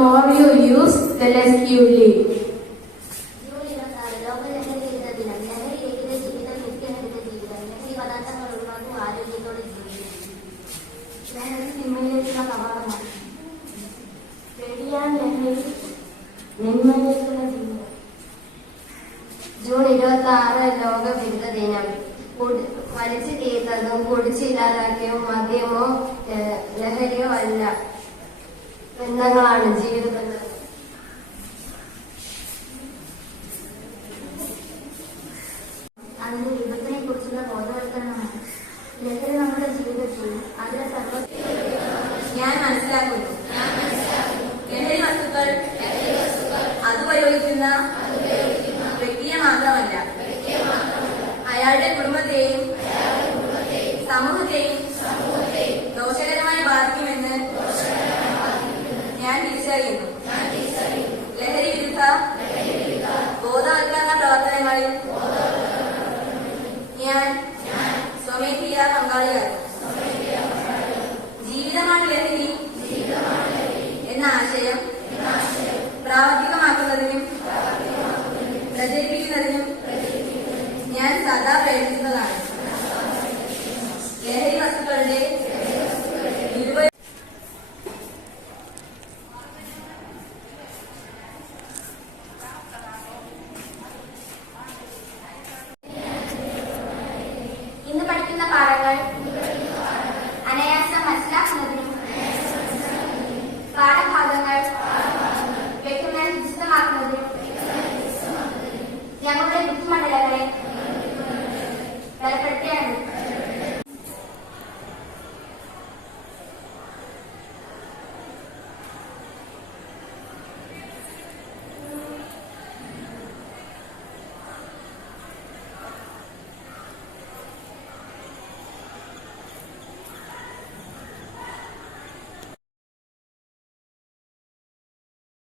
more you use, the less you live. June 26 ലോക വിരുദ്ധ ദിനം. വലിച്ചു തീർത്തതും കുടിച്ചില്ലാതാക്കിയതും മദ്യമോ ലഹരിയോ അല്ല, ബന്ധങ്ങളാണ്, ജീവിത ബന്ധങ്ങൾ. അതിന്റെ വിപത്തിനെ കുറിച്ചുള്ള ബോധവൽക്കരണമാണ്. ലഹരി നമ്മുടെ ജീവിതത്തിൽ അതിലെ ഞാൻ മനസ്സിലാക്കുന്നു. ലഹരി വസ്തുക്കൾ അതുപയോഗിക്കുന്ന വ്യക്തിയെ മാത്രമല്ല, അയാളുടെ കുടുംബത്തെയും സമൂഹത്തെയും ദോഷകരമായി ബാധിക്കുമെന്ന് ഞാൻ തിരിച്ചറിയുന്നു. ലഹരി വിരുദ്ധ ബോധവൽക്കരണ പ്രവർത്തനങ്ങളിൽ ഞാൻ സ്വമേധയാ പങ്കാളിയാകും. ജീവിതമാണ് ലഹരി എന്ന ആശയം പ്രാവർത്തികമാക്കുന്നതിനും പ്രചരിപ്പിക്കുന്നതിനും ഞാൻ സദാ പ്രയത്നിക്കുന്നതാണ്. ലഹരി വസ്തുക്കളുടെ ഇന്ന് പഠിക്കുന്ന പാഠങ്ങൾ അനായാസം മനസ്സിലാക്കുന്നതിനും പാഠഭാഗങ്ങൾ വ്യക്തമായി വിശദമാക്കുന്നതിനും